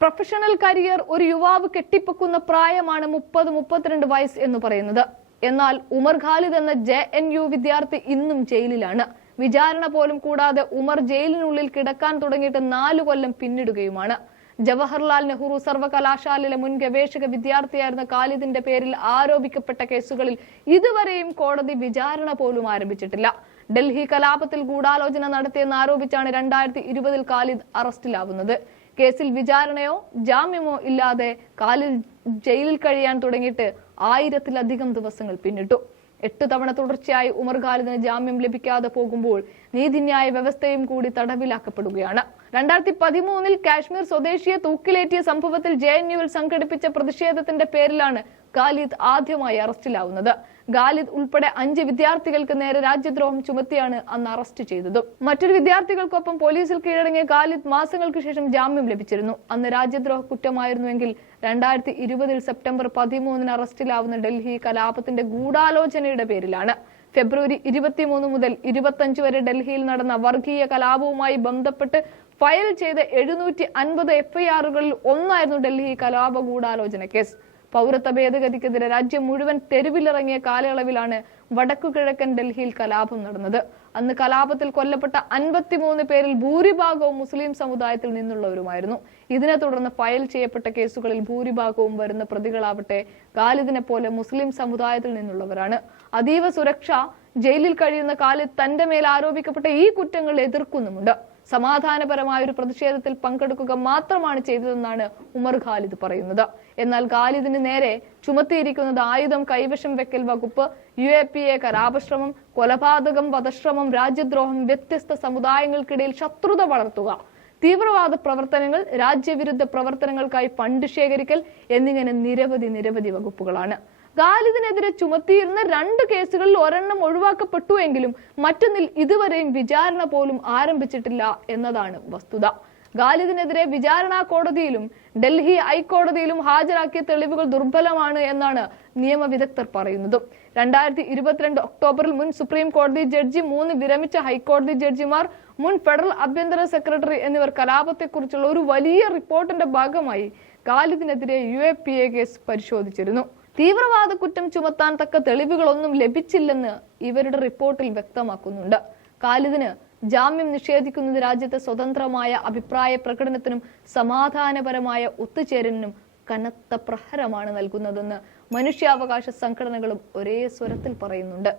Professional career ഒരു യുവാവ് കെട്ടിപ്പൊക്കുന്ന പ്രായമാണ് 30-32 വയസ്സ് എന്ന് പറയുന്നത്. എന്നാൽ ഉമർ ഖാലിദ് എന്ന JNU വിദ്യാർത്ഥി ഇന്നും ജയിലിലാണ്. വിചാരണ പോലും കൂടാതെ ഉമർ ജയിലിനുള്ളിൽ കിടക്കാൻ തുടങ്ങിയിട്ട് 4 കൊല്ലം പിന്നിടുകയുമാണ്. ജവഹർലാൽ നെഹ്റു സർവകലാശാലയിലെ മുൻ ഗവേഷക വിദ്യാർത്ഥിയായിരുന്ന ഖാലിദിന്റെ പേരിൽ ആരോപിക്കപ്പെട്ട കേസുകളിൽ ഇതുവരെയും കോടതി വിചാരണ പോലും ആരംഭിച്ചിട്ടില്ല. ഡൽഹി കലാപത്തിൽ ഗൂഢാലോചന നടത്തിയെന്ന് ആരോപിച്ചാണ് 2020 ഖാലിദ് അറസ്റ്റിലാവുന്നത്. കേസിൽ വിചാരണയോ ജാമ്യമോ ഇല്ലാതെ ഖാലിദ് ജയിലിൽ കഴിയാൻ തുടങ്ങിയിട്ട് 1000-ലധികം ദിവസങ്ങൾ പിന്നിട്ടു. 8 തവണ തുടർച്ചയായി ഉമർ ഖാലിദിന് ജാമ്യം ലഭിക്കാതെ പോകുമ്പോൾ നീതിന്യായ വ്യവസ്ഥയും കൂടി തടവിലാക്കപ്പെടുകയാണ്. 2013 കാശ്മീർ സ്വദേശിയെ തൂക്കിലേറ്റിയ സംഭവത്തിൽ JNUവിൽ സംഘടിപ്പിച്ച പ്രതിഷേധത്തിന്റെ പേരിലാണ് ഖാലിദ് ആദ്യമായി അറസ്റ്റിലാവുന്നത്. ഖാലിദ് ഉൾപ്പെടെ 5 വിദ്യാർത്ഥികൾക്ക് നേരെ രാജ്യദ്രോഹം ചുമത്തിയാണ് അന്ന് അറസ്റ്റ് ചെയ്തത്. മറ്റൊരു വിദ്യാർത്ഥികൾക്കൊപ്പം പോലീസിൽ കീഴടങ്ങിയ ഖാലിദ് മാസങ്ങൾക്ക് ശേഷം ജാമ്യം ലഭിച്ചിരുന്നു. അന്ന് രാജ്യദ്രോഹ കുറ്റമായിരുന്നുവെങ്കിൽ 2020 സെപ്റ്റംബർ 13 അറസ്റ്റിലാവുന്ന ഡൽഹി കലാപത്തിന്റെ ഗൂഢാലോചനയുടെ പേരിലാണ്. ഫെബ്രുവരി 23 മുതൽ 25 വരെ ഡൽഹിയിൽ നടന്ന വർഗീയ കലാപവുമായി ബന്ധപ്പെട്ട് ഫയൽ ചെയ്ത 750 FIRകളിൽ ഒന്നായിരുന്നു ഡൽഹി കലാപ ഗൂഢാലോചന കേസ്. പൗരത്വ ഭേദഗതിക്കെതിരെ രാജ്യം മുഴുവൻ തെരുവിലിറങ്ങിയ കാലയളവിലാണ് വടക്കുകിഴക്കൻ ഡൽഹിയിൽ കലാപം നടന്നത്. അന്ന് കലാപത്തിൽ കൊല്ലപ്പെട്ട 53 പേരിൽ ഭൂരിഭാഗവും മുസ്ലിം സമുദായത്തിൽ നിന്നുള്ളവരുമായിരുന്നു. ഇതിനെ തുടർന്ന് ഫയൽ ചെയ്യപ്പെട്ട കേസുകളിൽ ഭൂരിഭാഗവും വരുന്ന പ്രതികളാവട്ടെ ഖാലിദിനെ പോലെ മുസ്ലിം സമുദായത്തിൽ നിന്നുള്ളവരാണ്. അതീവ സുരക്ഷ ജയിലിൽ കഴിയുന്ന ഖാലിദ് തന്റെ മേൽ ആരോപിക്കപ്പെട്ട ഈ കുറ്റങ്ങൾ എതിർക്കുന്നുമുണ്ട്. സമാധാനപരമായ ഒരു പ്രതിഷേധത്തിൽ പങ്കെടുക്കുക മാത്രമാണ് ചെയ്തതെന്നാണ് ഉമർ ഖാലിദ് പറയുന്നത്. എന്നാൽ ഖാലിദിന് നേരെ ചുമത്തിയിരിക്കുന്നത് ആയുധം കൈവശം വെക്കൽ വകുപ്പ്, UAPA, കലാപശ്രമം, കൊലപാതകം, വധശ്രമം, രാജ്യദ്രോഹം, വ്യത്യസ്ത സമുദായങ്ങൾക്കിടയിൽ ശത്രുത വളർത്തുക, തീവ്രവാദ പ്രവർത്തനങ്ങൾ, രാജ്യവിരുദ്ധ പ്രവർത്തനങ്ങൾക്കായി ഫണ്ട് ശേഖരിക്കൽ എന്നിങ്ങനെ നിരവധി വകുപ്പുകളാണ്. ഖാലിദിനെതിരെ ചുമത്തിയിരുന്ന 2 കേസുകളിൽ ഒരെണ്ണം ഒഴിവാക്കപ്പെട്ടു എങ്കിലും മറ്റൊന്നിൽ ഇതുവരെയും വിചാരണ പോലും ആരംഭിച്ചിട്ടില്ല എന്നതാണ് വസ്തുത. ഖാലിദിനെതിരെ വിചാരണാ കോടതിയിലും ഡൽഹി ഹൈക്കോടതിയിലും ഹാജരാക്കിയ തെളിവുകൾ ദുർബലമാണ് എന്നാണ് നിയമവിദഗ്ധർ പറയുന്നത്. 2022 ഒക്ടോബറിൽ മുൻ സുപ്രീം കോടതി ജഡ്ജി, 3 വിരമിച്ച ഹൈക്കോടതി ജഡ്ജിമാർ, മുൻ ഫെഡറൽ ആഭ്യന്തര സെക്രട്ടറി എന്നിവർ കലാപത്തെക്കുറിച്ചുള്ള ഒരു വലിയ റിപ്പോർട്ടിന്റെ ഭാഗമായി ഖാലിദിനെതിരെ UAPA കേസ് പരിശോധിച്ചിരുന്നു. തീവ്രവാദ കുറ്റം ചുമത്താൻ തക്ക തെളിവുകളൊന്നും ലഭിച്ചില്ലെന്ന് ഇവരുടെ റിപ്പോർട്ടിൽ വ്യക്തമാക്കുന്നുണ്ട്. ഖാലിദിന് ജാമ്യം നിഷേധിക്കുന്നത് രാജ്യത്തെ സ്വതന്ത്രമായ അഭിപ്രായ പ്രകടനത്തിനും സമാധാനപരമായ ഒത്തുചേരലിനും കനത്ത പ്രഹരമാണ് നൽകുന്നതെന്ന് മനുഷ്യാവകാശ സംഘടനകളും ഒരേ സ്വരത്തിൽ പറയുന്നുണ്ട്.